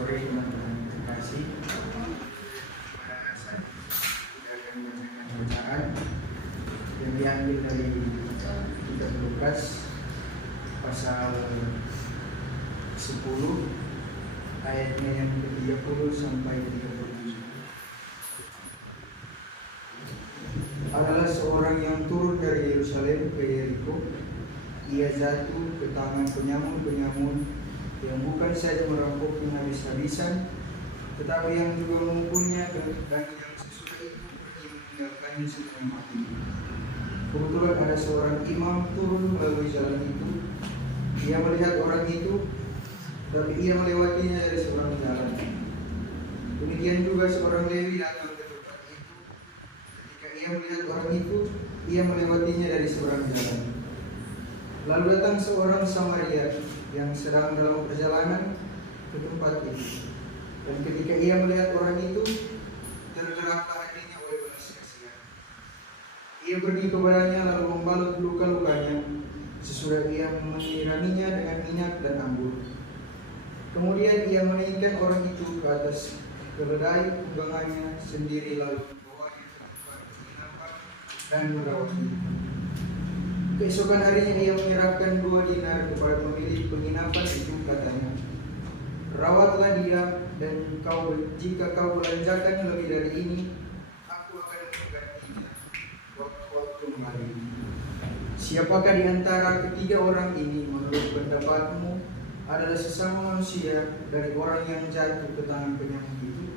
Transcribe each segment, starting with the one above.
sore teman-teman terkasih. Saya akan memberikan bacaan yang diambil dari kitab Lukas pasal 10 ayatnya yang ke-30 sampai 37. Adalah seorang yang turun dari Yerusalem ke Yeriko. Ia jatuh ke tangan penyamun-penyamun yang bukan saja merampoknya habis-habisan, tetapi yang juga memukulnya, dan yang sesudah itu pergi meninggalkannya setengah mati. Kebetulan ada seorang imam turun melalui jalan itu. Ia melihat orang itu, tapi ia melewatinya dari seberang jalan. Demikian juga seorang Lewi datang ke tempat itu. Ketika ia melihat orang itu, ia melewatinya dari seberang jalan. Lalu datang seorang Samaria yang sedang dalam perjalanan ke tempat itu. Dan ketika ia melihat orang itu, tergeraklah hatinya oleh belas kasihan. Ia pergi kepadanya lalu membalut luka-lukanya, sesudah ia menyiraminya dengan minyak dan anggur. Kemudian ia menaikkan orang itu ke atas keledai tunggangannya sendiri, lalu membawanya ke tempat penginapan dan merawatnya. Keesokan harinya ia menyerahkan 2 dinar kepada pemilik penginapan itu, katanya, "Rawatlah dia, dan jika kau belanjakan lebih dari ini, aku akan menggantinya waktu kembali." Siapakah di antara ketiga orang ini menurut pendapatmu adalah sesama manusia dari orang yang jatuh ke tangan penyamun itu?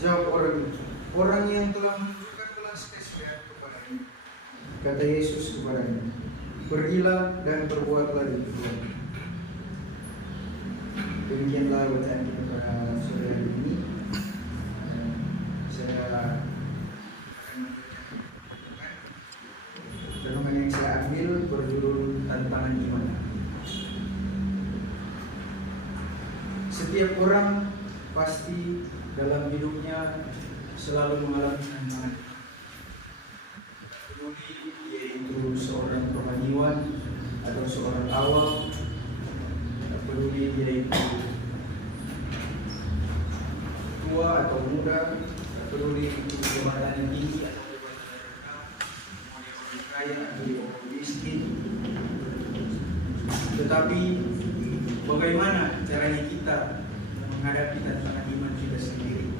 Jawab orang itu, "Orang yang telah menunjukkan belas kasihan kepadanya." Kata Yesus kepadanya, "Pergilah dan perbuatlah demikian." Demikianlah bacaan kita pada sore hari ini. Saya akan membacakan renungan yang saya ambil berjudul Tantangan Iman. Setiap orang pasti dalam hidupnya selalu mengalami tantangan. Yaitu seorang rohaniwan atau seorang awam, tak peduli dia itu tua atau muda, tak peduli itu jabatan yang tinggi atau jabatan yang rendah, mau dia orang kaya atau dia orang miskin. Tetapi bagaimana caranya kita menghadapi tantangan iman kita sendiri?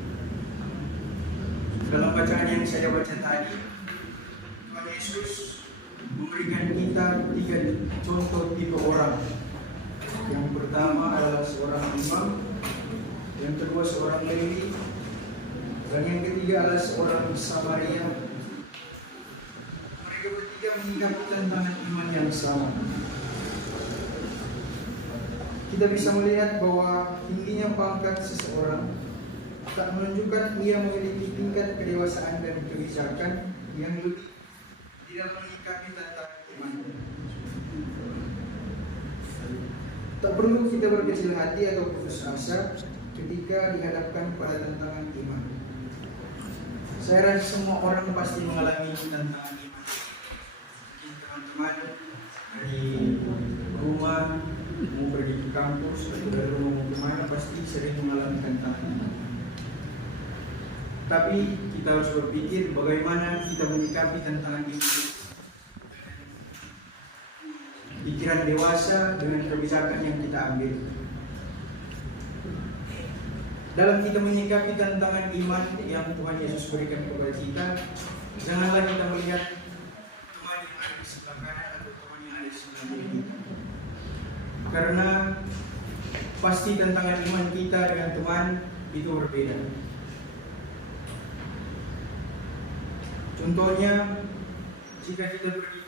Dalam bacaan yang saya baca tadi, Tuhan Yesus memberikan kita 3 contoh tipe orang. Yang pertama adalah seorang imam, yang kedua seorang Lewi, dan yang ketiga adalah seorang Samaria. Mereka bertiga menyikapi tantangan iman yang sama. Kita bisa melihat bahwa tingginya pangkat seseorang tak menunjukkan ia memiliki tingkat kedewasaan dan kebijakan yang lebih di dalam menyikapi tantangan iman. Tak perlu kita berkecil hati atau putus asa ketika dihadapkan pada tantangan iman. Saya rasa semua orang pasti mengalami tantangan iman. Mungkin teman-teman dari rumah mau pergi ke kampus atau dari rumah mau kemana pasti sering mengalami tantangan iman. Tapi kita harus berpikir bagaimana kita menyikapi tantangan ini. Pikiran dewasa dengan kebijakan yang kita ambil. Dalam kita menyikapi tantangan iman yang Tuhan Yesus berikan kepada kita, janganlah kita melihat teman yang ada di sebelah kanan atau teman yang ada di sebelah kiri kita. Karena pasti tantangan iman kita dengan Tuhan itu berbeda. Contohnya, jika kita pergi